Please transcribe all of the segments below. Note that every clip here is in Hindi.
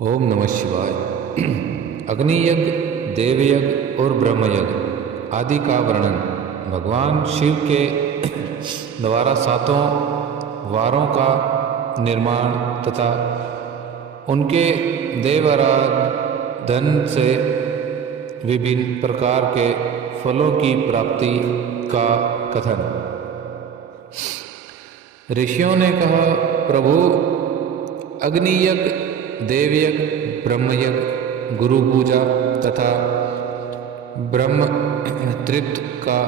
ओम नमः शिवाय। अग्नि यज्ञ, देव यज्ञ और ब्रह्म यज्ञ आदि का वर्णन भगवान शिव के द्वारा सातों वारों का निर्माण तथा उनके देवाराधन से विभिन्न प्रकार के फलों की प्राप्ति का कथन। ऋषियों ने कहा, प्रभु, अग्नि यज्ञ, देव यज्ञ, ब्रह्म यज्ञ, गुरु पूजा तथा ब्रह्म तृप्त का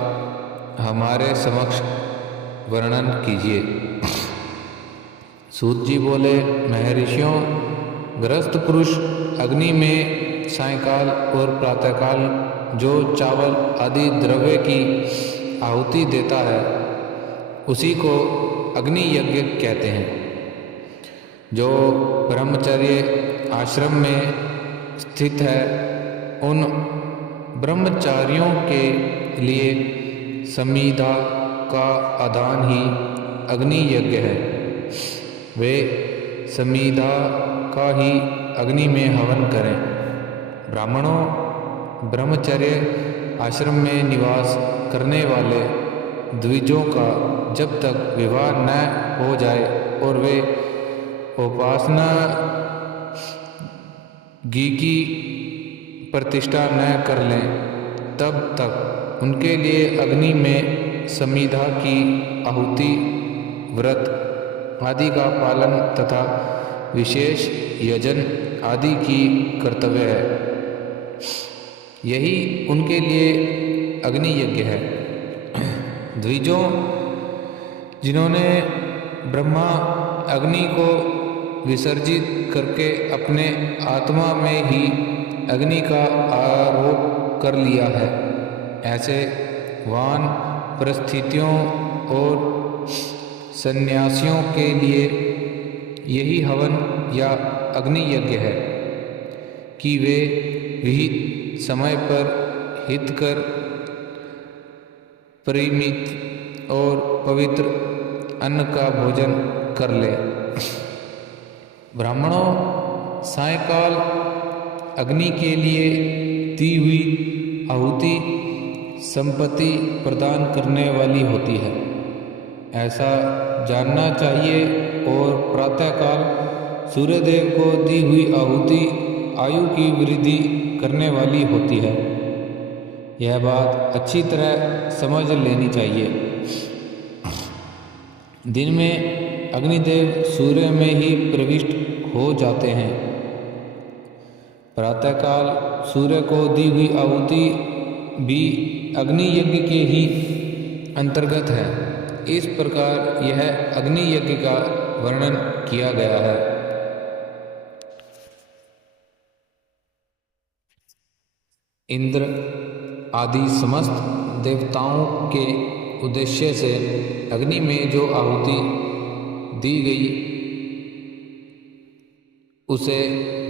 हमारे समक्ष वर्णन कीजिए। सूत जी बोले, महर्षियों, गृहस्थ पुरुष अग्नि में सायंकाल और प्रातःकाल जो चावल आदि द्रव्य की आहुति देता है उसी को अग्नि यज्ञ कहते हैं। जो ब्रह्मचर्य आश्रम में स्थित है उन ब्रह्मचारियों के लिए समीधा का आदान ही अग्नि यज्ञ है। वे समीधा का ही अग्नि में हवन करें। ब्राह्मणों, ब्रह्मचर्य आश्रम में निवास करने वाले द्विजों का जब तक विवाह न हो जाए और वे उपासना घी की प्रतिष्ठा न कर लें तब तक उनके लिए अग्नि में समीधा की आहुति, व्रत आदि का पालन तथा विशेष यजन आदि की कर्तव्य है। यही उनके लिए अग्नि यज्ञ है। द्विजों, जिन्होंने ब्रह्मा अग्नि को विसर्जित करके अपने आत्मा में ही अग्नि का आरोप कर लिया है, ऐसे वान परिस्थितियों और सन्यासियों के लिए यही हवन या अग्नि यज्ञ है कि वे विहित समय पर हितकर, परिमित और पवित्र अन्न का भोजन कर ले। ब्राह्मणों, सायंकाल अग्नि के लिए दी हुई आहुति संपत्ति प्रदान करने वाली होती है, ऐसा जानना चाहिए। और प्रातःकाल सूर्यदेव को दी हुई आहुति आयु की वृद्धि करने वाली होती है। यह बात अच्छी तरह समझ लेनी चाहिए। दिन में अग्निदेव सूर्य में ही प्रविष्ट हो जाते हैं। प्रातःकाल सूर्य को दी हुई आहुति भी अग्नि यज्ञ के ही अंतर्गत है। इस प्रकार यह अग्नि यज्ञ का वर्णन किया गया है। इंद्र आदि समस्त देवताओं के उद्देश्य से अग्नि में जो आहुति दी गई उसे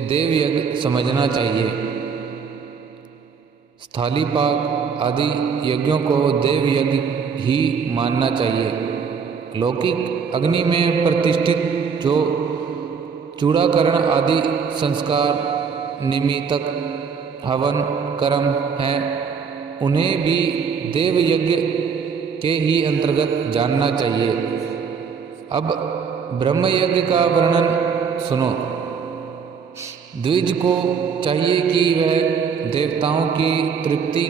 देव यज्ञ समझना चाहिए। स्थालीपाक आदि यज्ञों को देव यज्ञ ही मानना चाहिए। लौकिक अग्नि में प्रतिष्ठित जो चूड़ाकरण आदि संस्कार निमित्तक हवन कर्म हैं उन्हें भी देव यज्ञ के ही अंतर्गत जानना चाहिए। अब ब्रह्म यज्ञ का वर्णन सुनो। द्विज को चाहिए कि वह देवताओं की तृप्ति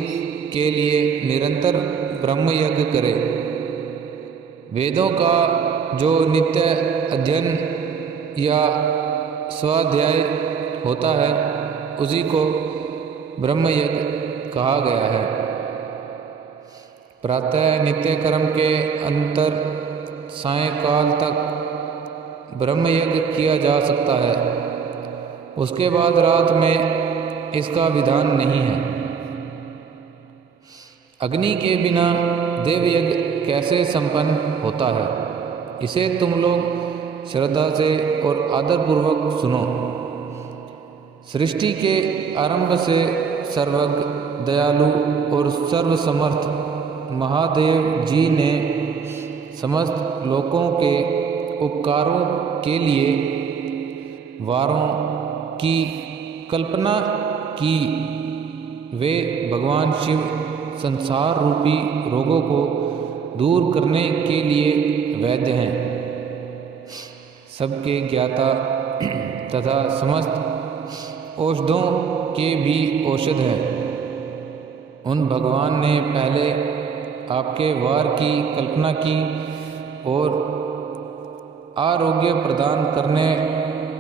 के लिए निरंतर ब्रह्म यज्ञ करे। वेदों का जो नित्य अध्ययन या स्वाध्याय होता है उसी को ब्रह्म यज्ञ कहा गया है। प्रातः नित्य कर्म के अंतर सायंकाल तक ब्रह्म यज्ञ किया जा सकता है। उसके बाद रात में इसका विधान नहीं है। अग्नि के बिना देव यज्ञ कैसे संपन्न होता है, इसे तुम लोग श्रद्धा से और आदरपूर्वक सुनो। सृष्टि के आरंभ से सर्वज्ञ, दयालु और सर्वसमर्थ महादेव जी ने समस्त लोकों के उपकारों के लिए वारों की कल्पना की वे भगवान शिव संसार रूपी रोगों को दूर करने के लिए वैद्य हैं, सबके ज्ञाता तथा समस्त औषधों के भी औषध हैं। उन भगवान ने पहले आपके वार की कल्पना की और आरोग्य प्रदान करने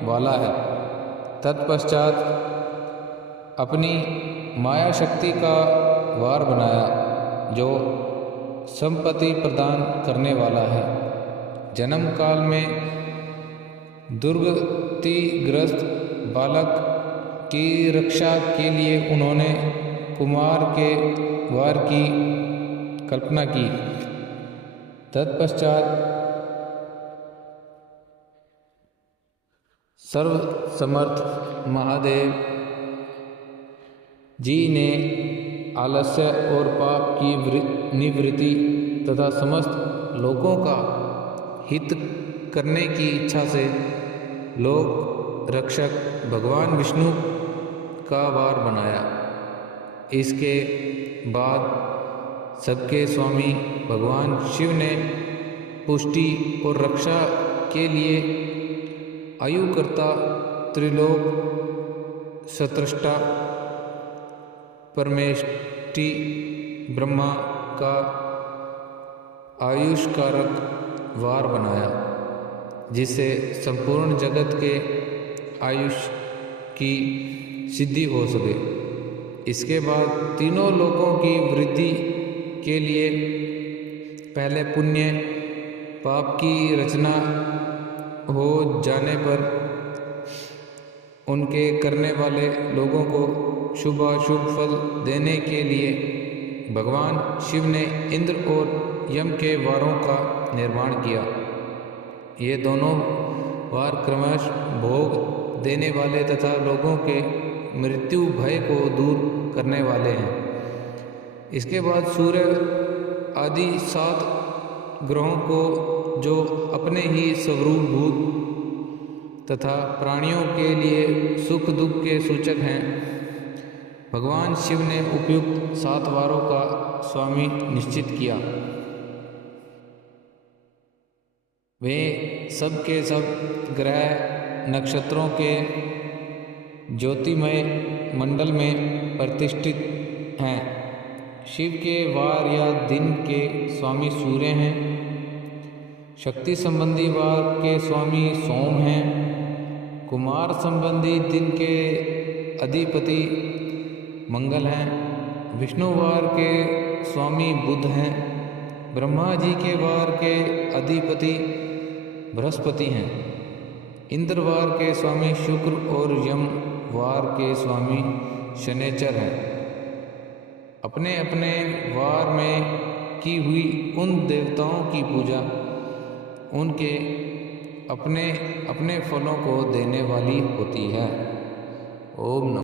वाला है। तत्पश्चात अपनी माया शक्ति का वार बनाया जो संपत्ति प्रदान करने वाला है। जन्म काल में दुर्गतिग्रस्त बालक की रक्षा के लिए उन्होंने कुमार के वार की कल्पना की। तत्पश्चात सर्वसमर्थ महादेव जी ने आलस्य और पाप की निवृत्ति तथा समस्त लोगों का हित करने की इच्छा से लोक रक्षक भगवान विष्णु का वार बनाया। इसके बाद सबके स्वामी भगवान शिव ने पुष्टि और रक्षा के लिए आयुकर्ता त्रिलोक सत्रष्टा परमेष्टि ब्रह्मा का आयुष्कारक वार बनाया, जिससे संपूर्ण जगत के आयुष की सिद्धि हो सके। इसके बाद तीनों लोकों की वृद्धि के लिए पहले पुण्य पाप की रचना हो जाने पर उनके करने वाले लोगों को शुभाशुभ फल देने के लिए भगवान शिव ने इंद्र और यम के वारों का निर्माण किया। ये दोनों वार क्रमश भोग देने वाले तथा लोगों के मृत्यु भय को दूर करने वाले हैं। इसके बाद सूर्य आदि 7 ग्रहों को जो अपने ही स्वरूपभूत तथा प्राणियों के लिए सुख दुख के सूचक हैं, भगवान शिव ने उपयुक्त 7 वारों का स्वामी निश्चित किया। वे सब के सब ग्रह नक्षत्रों के ज्योतिमय मंडल में प्रतिष्ठित हैं। शिव के वार या दिन के स्वामी सूर्य हैं। शक्ति संबंधी वार के स्वामी सोम हैं। कुमार संबंधी दिन के अधिपति मंगल हैं। विष्णुवार के स्वामी बुध हैं। ब्रह्मा जी के वार के अधिपति बृहस्पति हैं। इंद्रवार के स्वामी शुक्र और यम वार के स्वामी शनैचर हैं। अपने अपने वार में की हुई उन देवताओं की पूजा उनके अपने अपने फलों को देने वाली होती है। ओम नमः